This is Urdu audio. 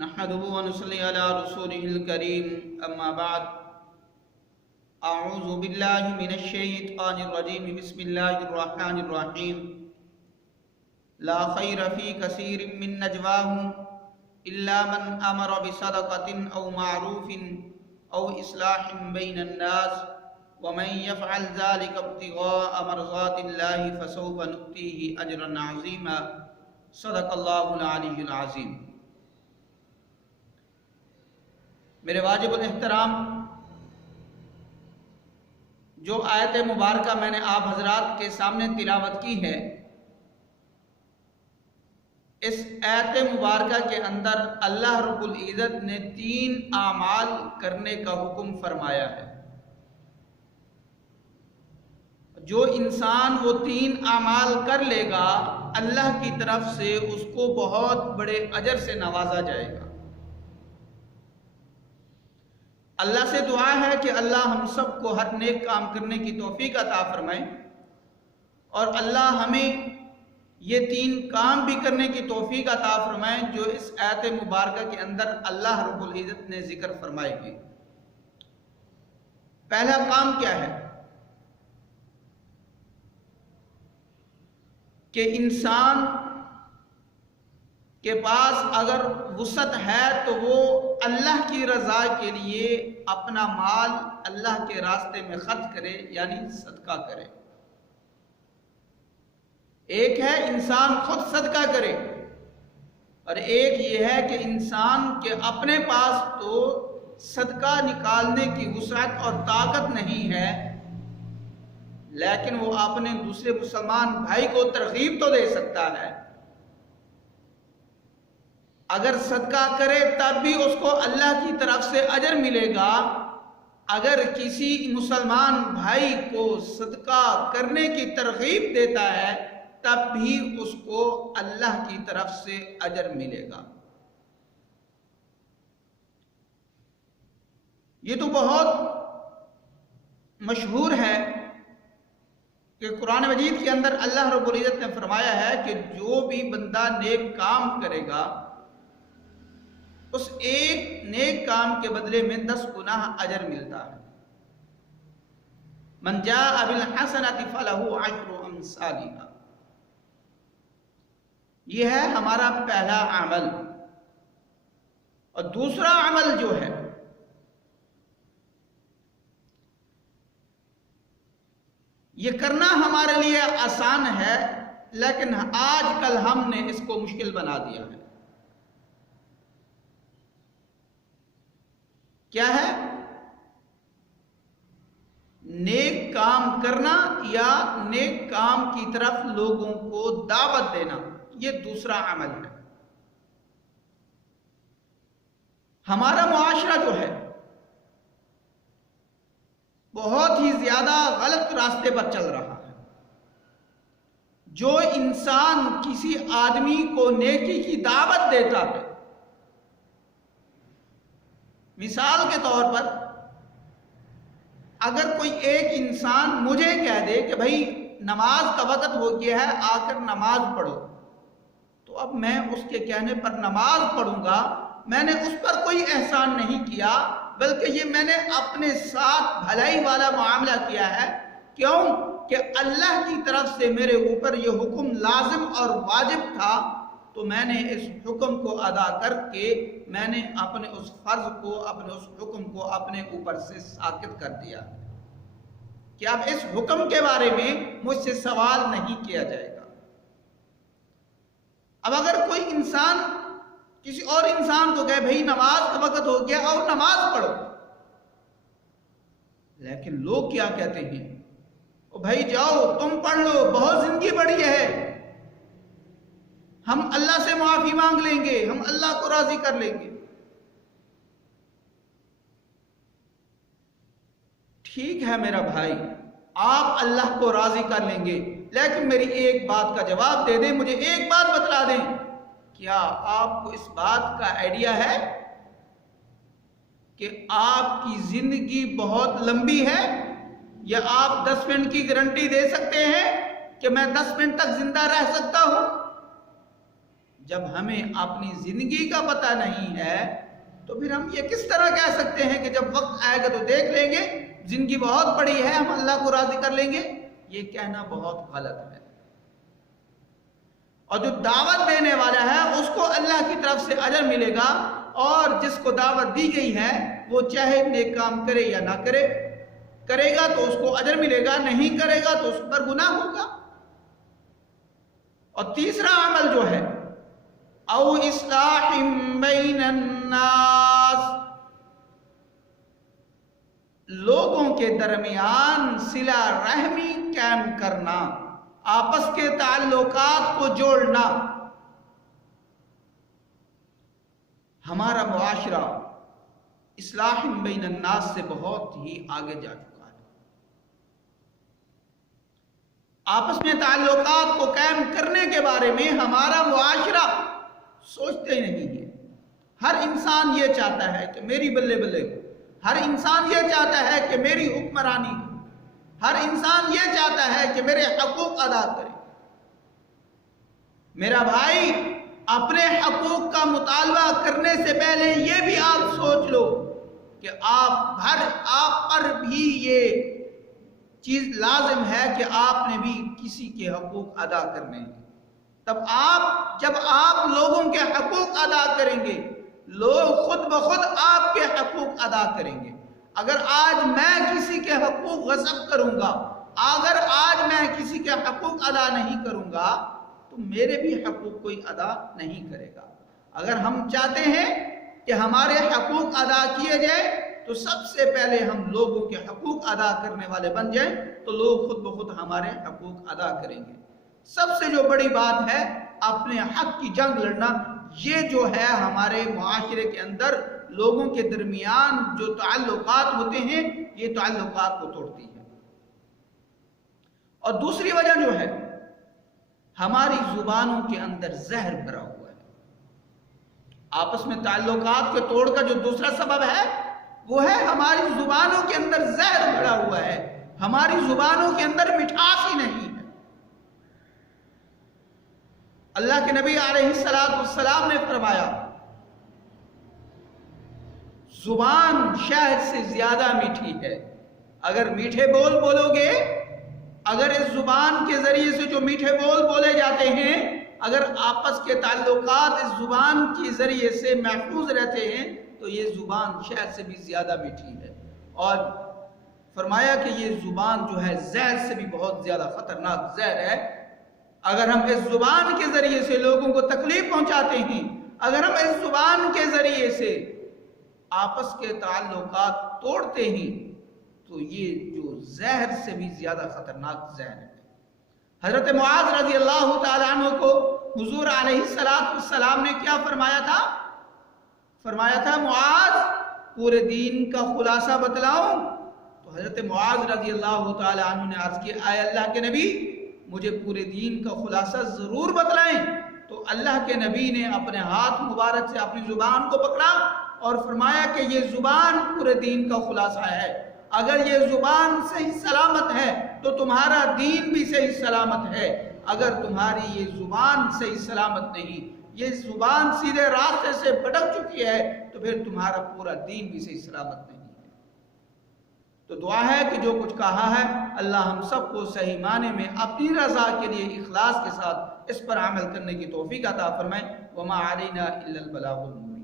نحمده ونصلي على رسوله الكريم اما بعد اعوذ باللہ من الشیطان الرجیم بسم اللہ الرحمن الرحیم لا خیر فی کثیر من نجواہم الا من امر بصدقۃ او معروف او اصلاح بین الناس ومن يفعل ذلك ابتغاء مرضات الله فسوف نؤتيه اجرا عظیما صدق اللہ العلی العظیم۔ میرے واجب الاحترام، جو آیت مبارکہ میں نے آپ حضرات کے سامنے تلاوت کی ہے، اس آیت مبارکہ کے اندر اللہ رب العزت نے 3 اعمال کرنے کا حکم فرمایا ہے۔ جو انسان وہ 3 اعمال کر لے گا، اللہ کی طرف سے اس کو بہت بڑے اجر سے نوازا جائے گا۔ اللہ سے دعا ہے کہ اللہ ہم سب کو ہر نیک کام کرنے کی توفیق عطا فرمائے، اور اللہ ہمیں یہ 3 کام بھی کرنے کی توفیق عطا فرمائے جو اس آیت مبارکہ کے اندر اللہ رب العزت نے ذکر فرمائے گی۔ پہلا کام کیا ہے کہ انسان کے پاس اگر وسعت ہے تو وہ اللہ کی رضا کے لیے اپنا مال اللہ کے راستے میں خرچ کرے، یعنی صدقہ کرے۔ ایک ہے انسان خود صدقہ کرے، اور ایک یہ ہے کہ انسان کے اپنے پاس تو صدقہ نکالنے کی وسعت اور طاقت نہیں ہے، لیکن وہ اپنے دوسرے مسلمان بھائی کو ترغیب تو دے سکتا ہے۔ اگر صدقہ کرے تب بھی اس کو اللہ کی طرف سے اجر ملے گا۔ اگر کسی مسلمان بھائی کو صدقہ کرنے کی ترغیب دیتا ہے تب بھی اس کو اللہ کی طرف سے اجر ملے گا۔ یہ تو بہت مشہور ہے کہ قرآن مجید کے اندر اللہ رب العزت نے فرمایا ہے کہ جو بھی بندہ نیک کام کرے گا، اس ایک نیک کام کے بدلے میں 10 گنا اجر ملتا ہے۔ من جاء بالحسنۃ فلہ 10 امثالھا۔ یہ ہے ہمارا پہلا عمل۔ اور دوسرا عمل جو ہے یہ کرنا ہمارے لیے آسان ہے، لیکن آج کل ہم نے اس کو مشکل بنا دیا ہے۔ کیا ہے؟ نیک کام کرنا یا نیک کام کی طرف لوگوں کو دعوت دینا، یہ دوسرا عمل ہے۔ ہمارا معاشرہ جو ہے بہت ہی زیادہ غلط راستے پر چل رہا ہے۔ جو انسان کسی آدمی کو نیکی کی دعوت دیتا ہے، مثال کے طور پر اگر کوئی ایک انسان مجھے کہہ دے کہ بھائی نماز کا وقت ہو گیا ہے، آ کر نماز پڑھو، تو اب میں اس کے کہنے پر نماز پڑھوں گا، میں نے اس پر کوئی احسان نہیں کیا، بلکہ یہ میں نے اپنے ساتھ بھلائی والا معاملہ کیا ہے۔ کیوں کہ اللہ کی طرف سے میرے اوپر یہ حکم لازم اور واجب تھا، تو میں نے اس حکم کو ادا کر کے میں نے اپنے اس فرض کو، اپنے اس حکم کو اپنے اوپر سے ساقط کر دیا کہ اب اس حکم کے بارے میں مجھ سے سوال نہیں کیا جائے گا۔ اب اگر کوئی انسان کسی اور انسان کو کہے بھائی نماز کا وقت ہو گیا اور نماز پڑھو، لیکن لوگ کیا کہتے ہیں؟ او بھائی جاؤ تم پڑھ لو، بہت زندگی بڑی ہے، ہم اللہ سے معافی مانگ لیں گے، ہم اللہ کو راضی کر لیں گے۔ ٹھیک ہے میرا بھائی، آپ اللہ کو راضی کر لیں گے، لیکن میری ایک بات کا جواب دے دیں، مجھے ایک بات بتلا دیں، کیا آپ کو اس بات کا آئیڈیا ہے کہ آپ کی زندگی بہت لمبی ہے؟ یا آپ 10 منٹ کی گارنٹی دے سکتے ہیں کہ میں 10 منٹ تک زندہ رہ سکتا ہوں؟ جب ہمیں اپنی زندگی کا پتہ نہیں ہے تو پھر ہم یہ کس طرح کہہ سکتے ہیں کہ جب وقت آئے گا تو دیکھ لیں گے، زندگی بہت بڑی ہے، ہم اللہ کو راضی کر لیں گے؟ یہ کہنا بہت غلط ہے۔ اور جو دعوت دینے والا ہے اس کو اللہ کی طرف سے اجر ملے گا، اور جس کو دعوت دی گئی ہے وہ چاہے نیک کام کرے یا نہ کرے، کرے گا تو اس کو اجر ملے گا، نہیں کرے گا تو اس پر گناہ ہوگا۔ اور تیسرا عمل جو ہے او اصلاح بین الناس، لوگوں کے درمیان صلہ رحمی قائم کرنا، آپس کے تعلقات کو جوڑنا۔ ہمارا معاشرہ اصلاح بین الناس سے بہت ہی آگے جا چکا ہے، آپس میں تعلقات کو قائم کرنے کے بارے میں ہمارا معاشرہ سوچتے نہیں ہے۔ ہر انسان یہ چاہتا ہے کہ میری بلے بلے ہو، ہر انسان یہ چاہتا ہے کہ میری حکمرانی ہو، ہر انسان یہ چاہتا ہے کہ میرے حقوق ادا کرے۔ میرا بھائی، اپنے حقوق کا مطالبہ کرنے سے پہلے یہ بھی آپ سوچ لو کہ آپ پر بھی یہ چیز لازم ہے کہ آپ نے بھی کسی کے حقوق ادا کرنے ہیں۔ جب آپ لوگوں کے حقوق ادا کریں گے، لوگ خود بخود آپ کے حقوق ادا کریں گے۔ اگر آج میں کسی کے حقوق غصب کروں گا، اگر آج میں کسی کے حقوق ادا نہیں کروں گا تو میرے بھی حقوق کوئی ادا نہیں کرے گا۔ اگر ہم چاہتے ہیں کہ ہمارے حقوق ادا کیے جائیں تو سب سے پہلے ہم لوگوں کے حقوق ادا کرنے والے بن جائیں تو لوگ خود بخود ہمارے حقوق ادا کریں گے۔ سب سے جو بڑی بات ہے اپنے حق کی جنگ لڑنا، یہ جو ہے ہمارے معاشرے کے اندر لوگوں کے درمیان جو تعلقات ہوتے ہیں یہ تعلقات کو توڑتی ہے۔ اور دوسری وجہ جو ہے ہماری زبانوں کے اندر زہر بھرا ہوا ہے۔ آپس میں تعلقات کے توڑ کا جو دوسرا سبب ہے وہ ہے ہماری زبانوں کے اندر زہر بھرا ہوا ہے، ہماری زبانوں کے اندر مٹھاس ہی نہیں ہے۔ اللہ کے نبی علیہ السلام نے فرمایا زبان شہد سے زیادہ میٹھی ہے۔ اگر میٹھے بول بولو گے، اگر اس زبان کے ذریعے سے جو میٹھے بول بولے جاتے ہیں، اگر آپس کے تعلقات اس زبان کے ذریعے سے محفوظ رہتے ہیں تو یہ زبان شہد سے بھی زیادہ میٹھی ہے۔ اور فرمایا کہ یہ زبان جو ہے زہر سے بھی بہت زیادہ خطرناک زہر ہے۔ اگر ہم اس زبان کے ذریعے سے لوگوں کو تکلیف پہنچاتے ہیں، اگر ہم اس زبان کے ذریعے سے آپس کے تعلقات توڑتے ہیں تو یہ جو زہر سے بھی زیادہ خطرناک زہر ہے۔ حضرت معاذ رضی اللہ تعالیٰ عنہ کو حضور علیہ السلام نے کیا فرمایا تھا؟ فرمایا تھا معاذ پورے دین کا خلاصہ بتلاؤں؟ تو حضرت معاذ رضی اللہ تعالیٰ عنہ نے عرض کیا اے اللہ کے نبی مجھے پورے دین کا خلاصہ ضرور بتلائیں۔ تو اللہ کے نبی نے اپنے ہاتھ مبارک سے اپنی زبان کو پکڑا اور فرمایا کہ یہ زبان پورے دین کا خلاصہ ہے۔ اگر یہ زبان صحیح سلامت ہے تو تمہارا دین بھی صحیح سلامت ہے، اگر تمہاری یہ زبان صحیح سلامت نہیں، یہ زبان سیدھے راستے سے بھٹک چکی ہے تو پھر تمہارا پورا دین بھی صحیح سلامت نہیں ہے۔ تو دعا ہے کہ جو کچھ کہا ہے اللہ ہم سب کو صحیح معنی میں اپنی رضا کے لیے اخلاص کے ساتھ اس پر عمل کرنے کی توفیق عطا فرمائے۔ وما علینا الا البلاغ المبین۔